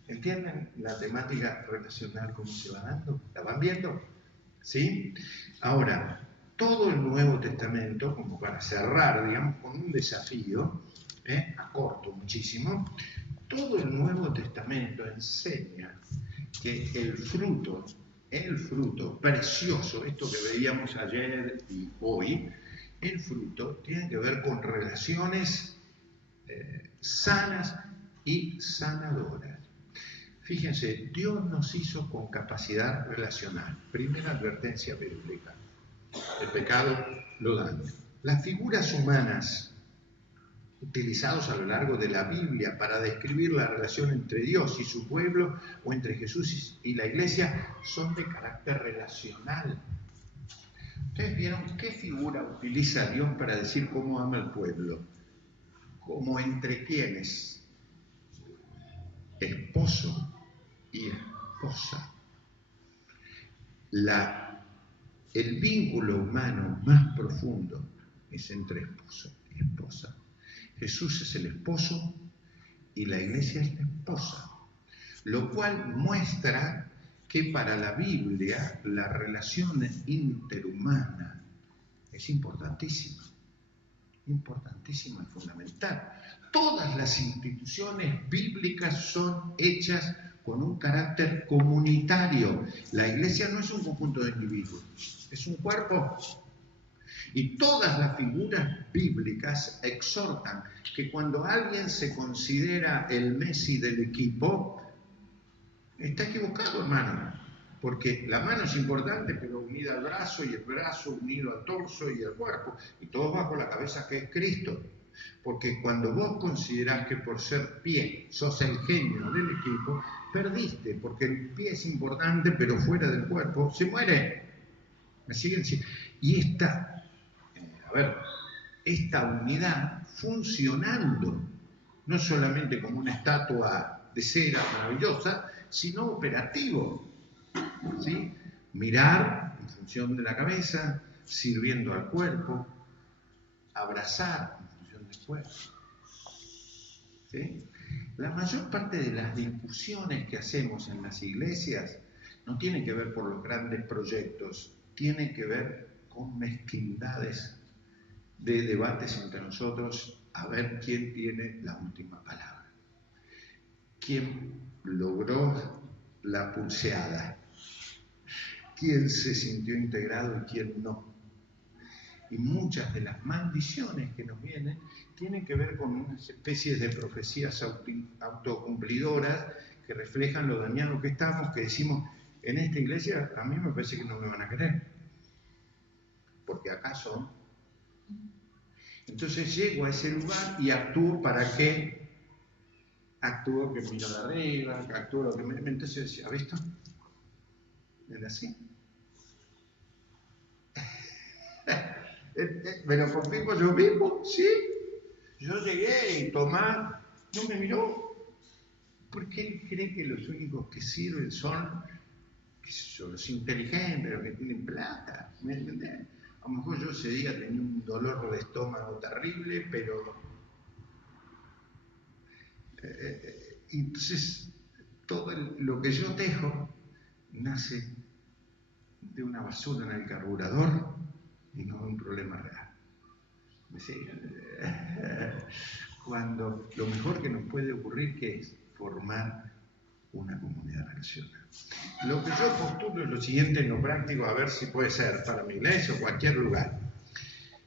¿Entienden la temática relacional cómo se va dando? ¿La van viendo? ¿Sí? Ahora, todo el Nuevo Testamento, como para cerrar, digamos, con un desafío, acorto muchísimo, todo el Nuevo Testamento enseña que el fruto precioso, esto que veíamos ayer y hoy, el fruto tiene que ver con relaciones sanas y sanadoras. Fíjense, Dios nos hizo con capacidad relacional. Primera advertencia bíblica. El pecado lo daña. Las figuras humanas utilizadas a lo largo de la Biblia para describir la relación entre Dios y su pueblo o entre Jesús y la iglesia son de carácter relacional. ¿Ustedes vieron qué figura utiliza Dios para decir cómo ama al pueblo? ¿Como entre quiénes? Esposo y esposa. El vínculo humano más profundo es entre esposo y esposa. Jesús es el esposo y la iglesia es la esposa, lo cual muestra que para la Biblia la relación interhumana es importantísima y fundamental. Todas las instituciones bíblicas son hechas con un carácter comunitario. La iglesia no es un conjunto de individuos, es un cuerpo. Y todas las figuras bíblicas exhortan que cuando alguien se considera el Messi del equipo, está equivocado, hermano. Porque la mano es importante, pero unida al brazo, y el brazo unido al torso y al cuerpo. Y todo bajo la cabeza que es Cristo. Porque cuando vos considerás que por ser pie sos el genio del equipo, perdiste, porque el pie es importante, pero fuera del cuerpo se muere. ¿Me siguen? Y esta unidad funcionando, no solamente como una estatua de cera maravillosa, sino operativo. ¿Sí? Mirar en función de la cabeza, sirviendo al cuerpo, abrazar en función del cuerpo. ¿Sí? La mayor parte de las discusiones que hacemos en las iglesias no tiene que ver por los grandes proyectos, tiene que ver con mezquindades de debates entre nosotros a ver quién tiene la última palabra, quién logró la pulseada, quién se sintió integrado y quién no. Y muchas de las maldiciones que nos vienen tienen que ver con unas especies de profecías autocumplidoras que reflejan lo dañados que estamos, que decimos, en esta iglesia a mí me parece que no me van a querer, porque acá son. Entonces llego a ese lugar y actúo para qué. Actúo que miro de arriba, actúo que me... Entonces, ¿ha visto? ¿Es así? ¿Me lo confirmo yo mismo? ¿Sí? Yo llegué y Tomás no me miró. Porque él cree que los únicos que sirven son los inteligentes, los que tienen plata. ¿Me entendés? A lo mejor yo ese día tenía un dolor de estómago terrible, pero... entonces, todo lo que yo tejo nace de una basura en el carburador y no de un problema real. ¿Sí? Cuando lo mejor que nos puede ocurrir que es formar una comunidad relacional. Lo que yo postulo es lo siguiente en lo práctico, a ver si puede ser para mi iglesia o cualquier lugar.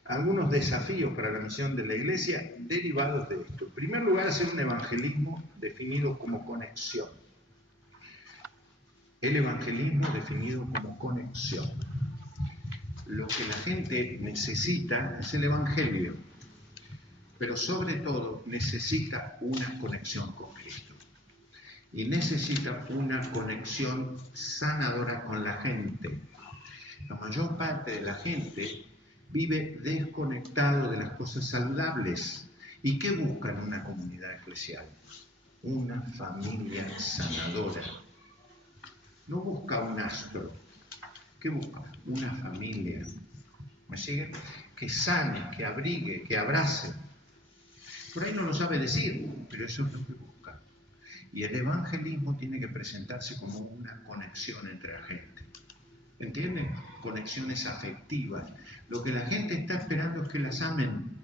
Algunos desafíos para la misión de la iglesia derivados de esto. En primer lugar, hacer un evangelismo definido como conexión. El evangelismo definido como conexión. Lo que la gente necesita es el evangelio, pero sobre todo necesita una conexión con Cristo. Y necesita una conexión sanadora con la gente. La mayor parte de la gente vive desconectado de las cosas saludables. ¿Y qué busca en una comunidad eclesial? una familia sanadora. No busca un astro. ¿Qué busca? Una familia. ¿Me sigue? Que sane, que abrigue, que abrace. Por ahí no lo sabe decir, pero eso es lo que busca. Y el evangelismo tiene que presentarse como una conexión entre la gente. ¿Entienden? Conexiones afectivas. Lo que la gente está esperando es que las amen.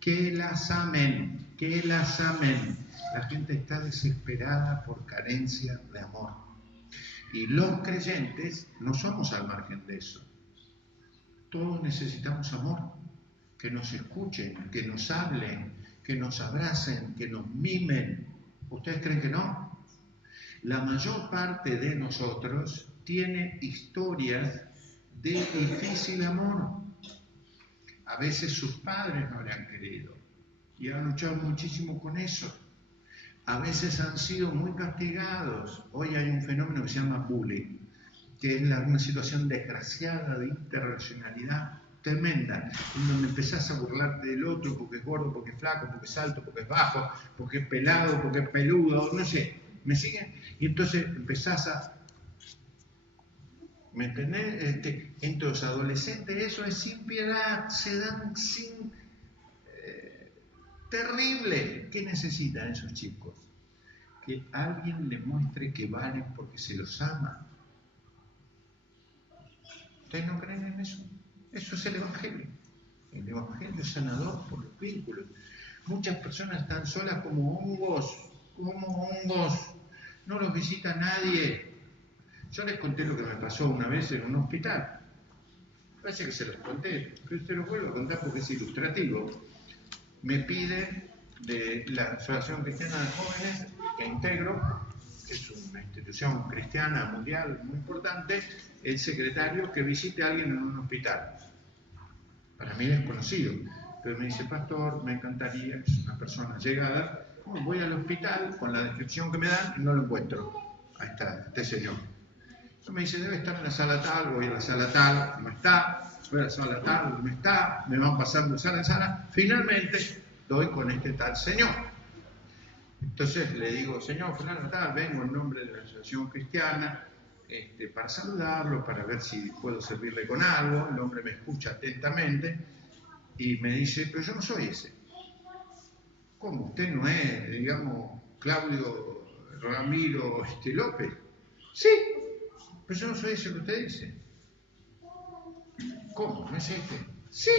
Que las amen. Que las amen. La gente está desesperada por carencia de amor. Y los creyentes no somos al margen de eso. Todos necesitamos amor. Que nos escuchen, que nos hablen, que nos abracen, que nos mimen. ¿Ustedes creen que no? La mayor parte de nosotros tiene historias de difícil amor. A veces sus padres no le han querido y han luchado muchísimo con eso. A veces han sido muy castigados. Hoy hay un fenómeno que se llama bullying, que es una situación desgraciada de interrelacionalidad tremenda, en donde empezás a burlarte del otro porque es gordo, porque es flaco, porque es alto, porque es bajo, porque es pelado, porque es peludo, no sé, ¿me siguen? Y entonces empezás a... ¿Me entendés? Entre los adolescentes eso es sin piedad, se dan sin... terrible. ¿Qué necesitan esos chicos? Que alguien les muestre que valen porque se los ama. ¿Ustedes no creen en eso? Eso es el Evangelio. El Evangelio es sanador por los vínculos. Muchas personas están solas como hongos. No los visita nadie. Yo les conté lo que me pasó una vez en un hospital. Parece que se los conté, pero se los vuelvo a contar porque es ilustrativo. Me piden de la Asociación Cristiana de Jóvenes que integro, que es una institución cristiana mundial muy importante, el secretario que visite a alguien en un hospital. Para mí es desconocido, pero me dice, pastor, me encantaría, es una persona llegada, voy al hospital con la descripción que me dan y no lo encuentro. Ahí está, este señor. Me dice, debe estar en la sala tal, voy a la sala tal, no está, voy a la sala tal, no está, me van pasando de sala en sala, finalmente doy con este tal señor. Entonces le digo, señor fulano tal, vengo en nombre de la Asociación Cristiana para saludarlo, para ver si puedo servirle con algo. El hombre me escucha atentamente y me dice, pero yo no soy ese. ¿Cómo? ¿Usted no es, digamos, Claudio Ramiro López? Sí. Pero yo no soy ese que usted dice. ¿Cómo? ¿No es este? Sí,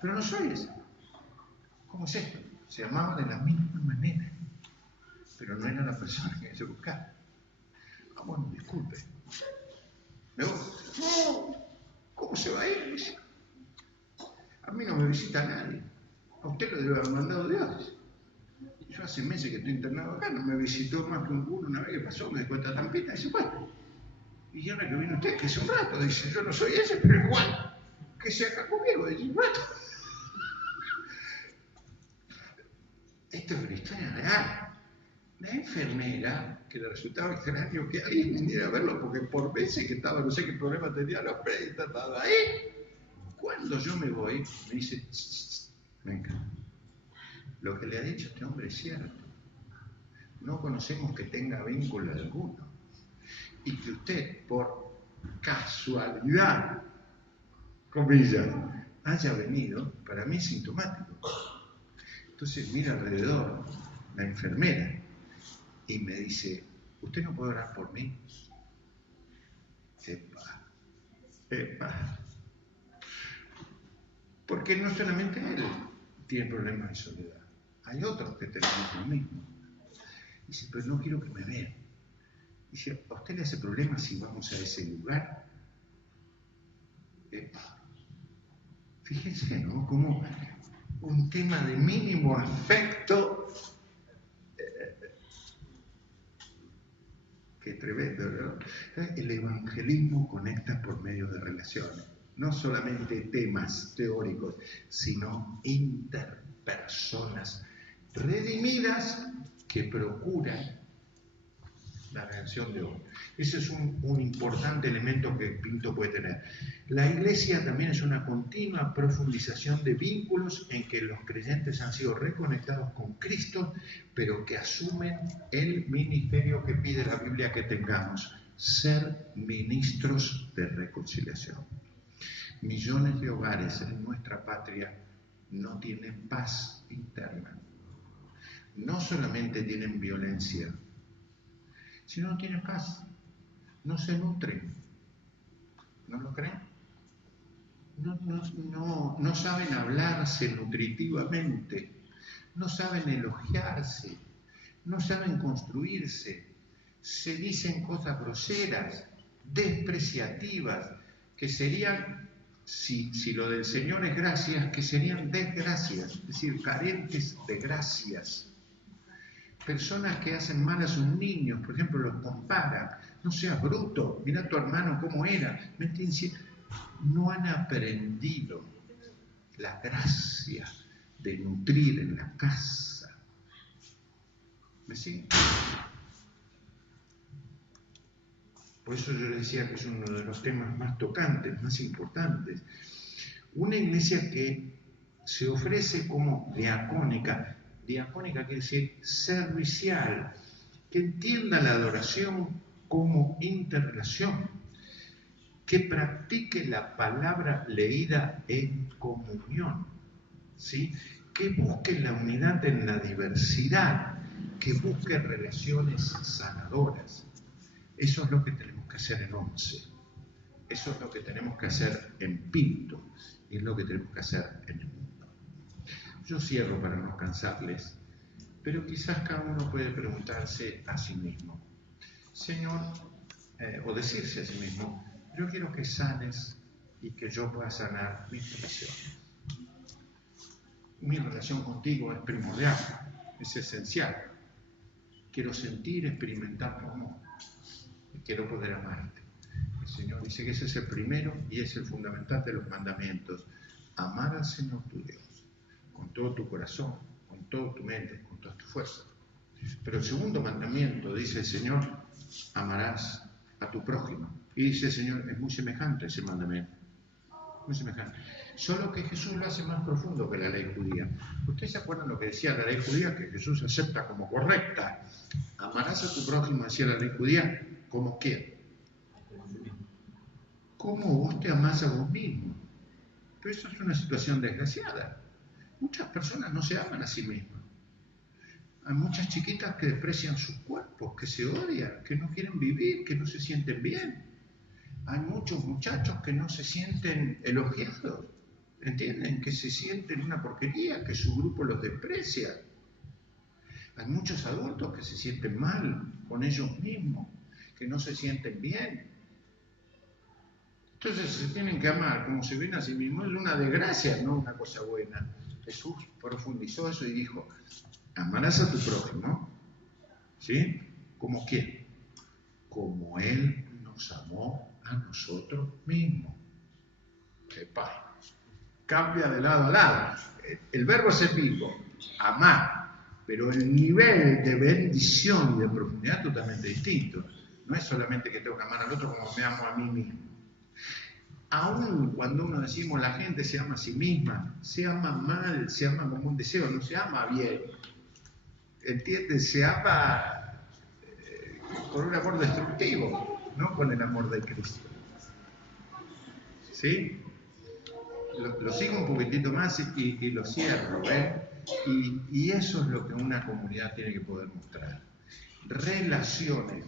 pero no soy ese. ¿Cómo es esto? Se llamaba de la misma manera, pero no era la persona que se buscaba. Ah, bueno, disculpe. Me voy. No, ¿cómo se va a ir? Dice. A mí no me visita nadie. A usted lo debe haber mandado Dios. Yo hace meses que estoy internado acá, no me visitó más que un culo una vez que pasó, me dejó esta tampita y se fue. Y ahora que vino usted, que es un rato, dice, yo no soy ese, pero igual, que se acá conmigo, dice, un rato. Esto es una historia real. La enfermera, que le resultaba extraño que alguien viniera a verlo, porque por veces que estaba, no sé qué problema tenía, los préditos, estaba ahí. Cuando yo me voy, me dice, venga, lo que le ha dicho este hombre es cierto. No conocemos que tenga vínculo alguno. Y que usted, por casualidad, comillas, haya venido, para mí es sintomático. Entonces mira alrededor la enfermera y me dice, ¿usted no puede orar por mí? Epa. Porque no solamente él tiene problemas de soledad, hay otros que tenemos lo mismo. Dice, pero no quiero que me vean. Dice, ¿a usted le hace problema si vamos a ese lugar? Fíjense, ¿no? Como un tema de mínimo afecto. Qué tremendo, ¿no? El evangelismo conecta por medio de relaciones. No solamente temas teóricos, sino interpersonas redimidas que procuran La redención de hoy. Ese es un importante elemento que Pinto puede tener. La iglesia también es una continua profundización de vínculos en que los creyentes han sido reconectados con Cristo, pero que asumen el ministerio que pide la Biblia que tengamos: ser ministros de reconciliación. Millones de hogares en nuestra patria no tienen paz interna. No solamente tienen violencia, sino no tienen paz. No se nutren. ¿No lo creen? No saben hablarse nutritivamente. No saben elogiarse. No saben construirse. Se dicen cosas groseras, despreciativas, que serían, si lo del Señor es gracias, que serían desgracias, es decir, carentes de gracias. Personas que hacen mal a sus niños, por ejemplo, los comparan: no seas bruto, mira a tu hermano cómo era. No han aprendido la gracia de nutrir en la casa. ¿Me siguen? Por eso yo les decía que es uno de los temas más tocantes, más importantes. Una iglesia que se ofrece como diacónica. Diacónica quiere decir servicial, que entienda la adoración como interrelación, que practique la palabra leída en comunión, ¿sí? Que busque la unidad en la diversidad, que busque relaciones sanadoras. Eso es lo que tenemos que hacer en ONCE, eso es lo que tenemos que hacer en Pinto, y es lo que tenemos que hacer en el mundo. Yo cierro para no cansarles, pero quizás cada uno puede preguntarse a sí mismo: Señor, o decirse a sí mismo: yo quiero que sanes y que yo pueda sanar mis relaciones. Mi relación contigo es primordial, es esencial. Quiero sentir, experimentar tu amor y quiero poder amarte. El Señor dice que ese es el primero y es el fundamental de los mandamientos: amar al Señor tu Dios con todo tu corazón, con toda tu mente, con toda tu fuerza. Pero el segundo mandamiento, dice el Señor: amarás a tu prójimo. Y dice el Señor, es muy semejante ese mandamiento, muy semejante. Solo que Jesús lo hace más profundo que la ley judía. ¿Ustedes se acuerdan lo que decía la ley judía, que Jesús acepta como correcta? Amarás a tu prójimo, decía la ley judía, ¿como quién? ¿Cómo vos te amás a vos mismo? Pero eso es una situación desgraciada. Muchas personas no se aman a sí mismas. Hay muchas chiquitas que desprecian sus cuerpos, que se odian, que no quieren vivir, que no se sienten bien. Hay muchos muchachos que no se sienten elogiados, ¿entienden? Que se sienten una porquería, que su grupo los desprecia. Hay muchos adultos que se sienten mal con ellos mismos, que no se sienten bien. Entonces se tienen que amar como se ven a sí mismos. Es una desgracia, no una cosa buena. Jesús profundizó eso y dijo: amarás a tu prójimo, ¿sí? ¿Como quién? Como Él nos amó a nosotros mismos. ¡Epa! Cambia de lado a lado. El verbo es el mismo, amar, pero el nivel de bendición y de profundidad es totalmente distinto. No es solamente que tengo que amar al otro como me amo a mí mismo. Aún cuando uno decimos la gente se ama a sí misma, se ama mal, se ama como un deseo, no se ama bien. ¿Entiendes? Se ama con un amor destructivo, no con el amor de Cristo. ¿Sí? Lo sigo un poquitito más y lo cierro, ¿eh? Y eso es lo que una comunidad tiene que poder mostrar. Relaciones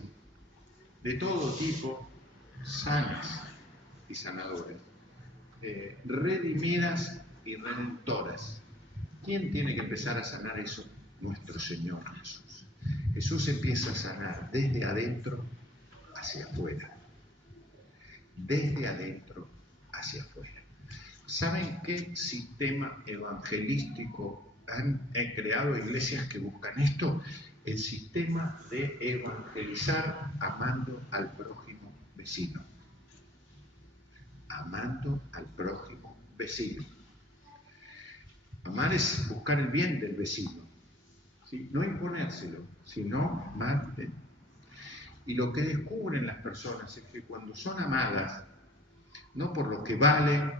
de todo tipo, sanas y sanadoras, redimidas y redentoras. ¿Quién tiene que empezar a sanar eso? Nuestro Señor Jesús. Jesús empieza a sanar desde adentro hacia afuera. Desde adentro hacia afuera. ¿Saben qué sistema evangelístico han creado iglesias que buscan esto? El sistema de evangelizar amando al prójimo vecino. Amando al prójimo vecino. Amar es buscar el bien del vecino, ¿sí? No imponérselo, sino amar. Y lo que descubren las personas es que cuando son amadas, no por lo que valen,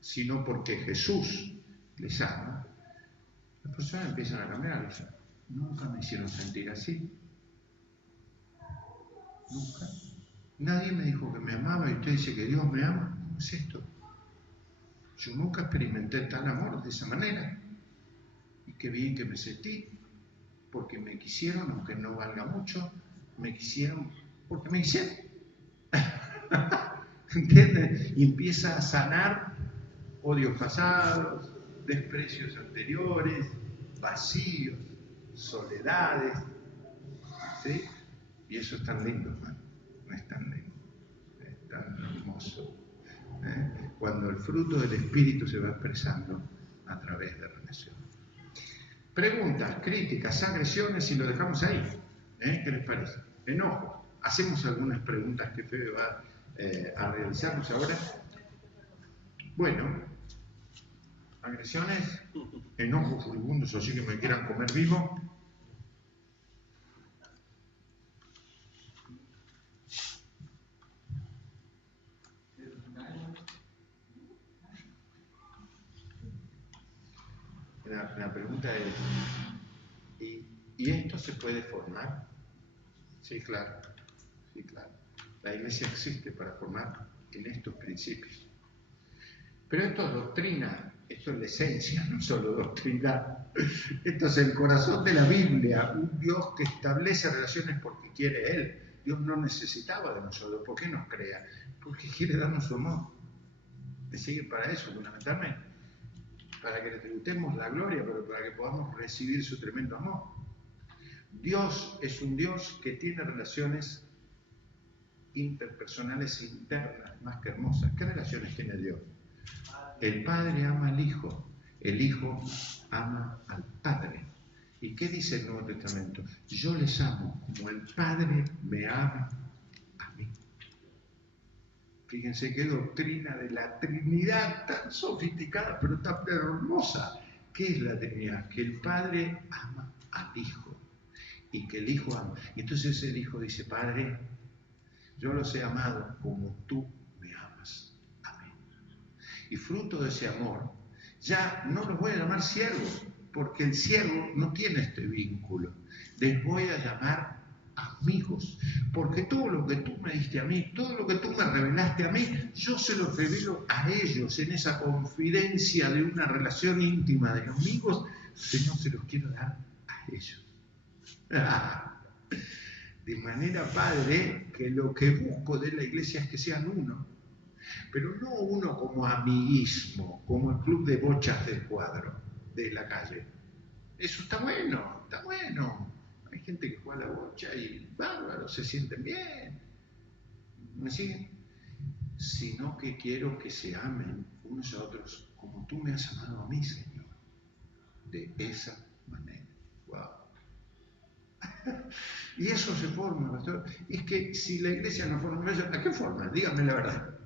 sino porque Jesús les ama, las personas empiezan a cambiar. O sea, nunca me hicieron sentir así. Nunca. Nadie me dijo que me amaba y usted dice que Dios me ama. ¿Cómo es esto? Yo nunca experimenté tal amor de esa manera. Y qué bien que me sentí, porque me quisieron, aunque no valga mucho, me quisieron porque me quisieron. ¿Entienden? Y empieza a sanar odios pasados, desprecios anteriores, vacíos, soledades. ¿Sí? Y eso es tan lindo, hermano. No es tan lindo, es tan hermoso. Cuando el fruto del Espíritu se va expresando a través de relación. Preguntas, críticas, agresiones, y lo dejamos ahí. ¿Qué les parece? Enojo. Hacemos algunas preguntas que Fede va a realizarnos ahora. Bueno, agresiones, enojos furibundos, así que me quieran comer vivo. La pregunta es, ¿y esto se puede formar? Sí, claro. Sí, claro. La Iglesia existe para formar en estos principios. Pero esto es doctrina, esto es la esencia, no solo doctrina. Esto es el corazón de la Biblia, un Dios que establece relaciones porque quiere Él. Dios no necesitaba de nosotros. ¿Por qué nos crea? Porque quiere darnos su amor. Le sigue para eso, fundamentalmente. Para que le tributemos la gloria, pero para que podamos recibir su tremendo amor. Dios es un Dios que tiene relaciones interpersonales internas, más que hermosas. ¿Qué relaciones tiene Dios? El Padre ama al Hijo, el Hijo ama al Padre. ¿Y qué dice el Nuevo Testamento? Yo les amo como el Padre me ama a mí. Fíjense qué doctrina de la Trinidad tan sofisticada, pero tan hermosa. ¿Qué es la Trinidad? Que el Padre ama al Hijo y que el Hijo ama. Y entonces el Hijo dice, Padre, yo los he amado como tú me amas a mí. Y fruto de ese amor, ya no los voy a llamar siervos, porque el siervo no tiene este vínculo. Les voy a llamar amigos, porque todo lo que tú me diste a mí, todo lo que tú me revelaste a mí, yo se lo revelo a ellos en esa confidencia de una relación íntima de amigos. Señor, se los quiero dar a ellos. De manera, Padre, que lo que busco de la Iglesia es que sean uno, pero no uno como amiguismo, como el club de bochas del cuadro, de la calle. Eso está bueno, está bueno. Hay gente que juega a la bocha y bárbaro, se sienten bien. ¿Me siguen? Sino que quiero que se amen unos a otros como tú me has amado a mí, Señor. De esa manera. Wow. Y eso se forma, pastor. Es que si la Iglesia no forma, ¿a qué forma? Díganme la verdad.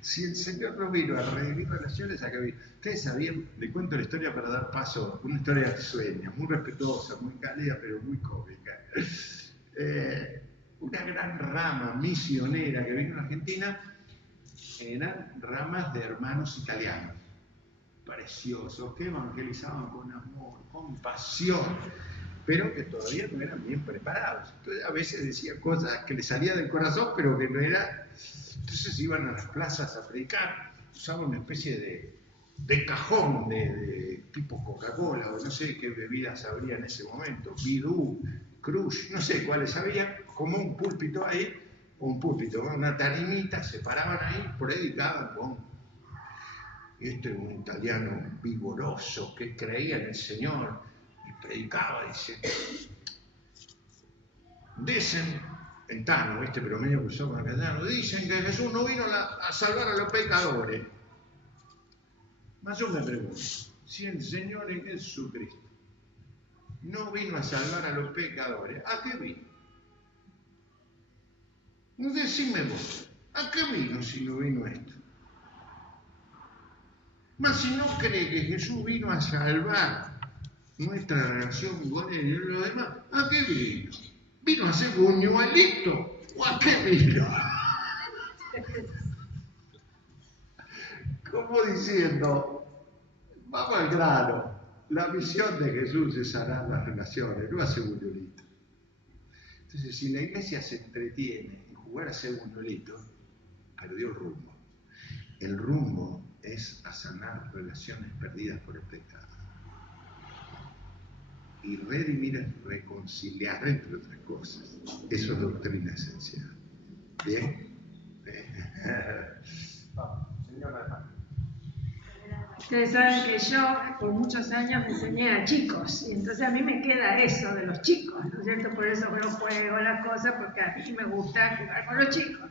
Si el Señor no vino a redimir relaciones, ¿a qué vino? Ustedes sabían, le cuento la historia para dar paso, una historia sueña, muy respetuosa, muy cálida, pero muy cómica. Una gran rama misionera que vino a Argentina eran ramas de hermanos italianos, preciosos, que evangelizaban con amor, con pasión, pero que todavía no eran bien preparados. Entonces a veces decían cosas que les salían del corazón, pero que no era. Entonces iban a las plazas a predicar, usaban una especie de cajón de tipo Coca-Cola, o no sé qué bebidas habría en ese momento, Bidú, Crush, no sé cuáles había, como un púlpito ahí, una tarimita, se paraban ahí, predicaban con este un italiano vigoroso que creía en el Señor y predicaba, dice, dicen, en Tano, pero medio que usamos castellano, dicen que Jesús no vino a salvar a los pecadores. Mas yo me pregunto, si el Señor es Jesucristo no vino a salvar a los pecadores, ¿a qué vino? Decime vos, ¿a qué vino si no vino esto? Mas si no cree que Jesús vino a salvar, nuestra relación con él y lo demás, ¿a qué vino? ¿Vino a hacer buñuelito? ¿O a qué vino? Como diciendo, vamos al grano. La misión de Jesús es sanar las relaciones, no hacer buñuelito. Entonces, si la iglesia se entretiene en jugar a hacer buñuelito, perdió el rumbo. El rumbo es a sanar relaciones perdidas por el pecado. Y redimir es reconciliar, entre otras cosas. Eso es doctrina esencial. ¿Bien? Señora. Ustedes saben que yo por muchos años me enseñé a chicos y entonces a mí me queda eso de los chicos, ¿no es cierto? Por eso yo juego las cosas, porque a mí me gusta jugar con los chicos.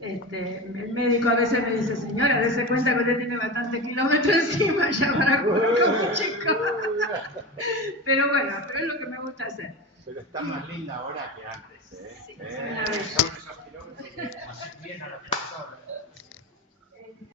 El médico a veces me dice, señora, dése cuenta que usted tiene bastante kilómetros encima ya para jugar con los chicos. Pero bueno, pero es lo que me gusta hacer. Pero está más linda ahora que antes, ¿eh? Sí,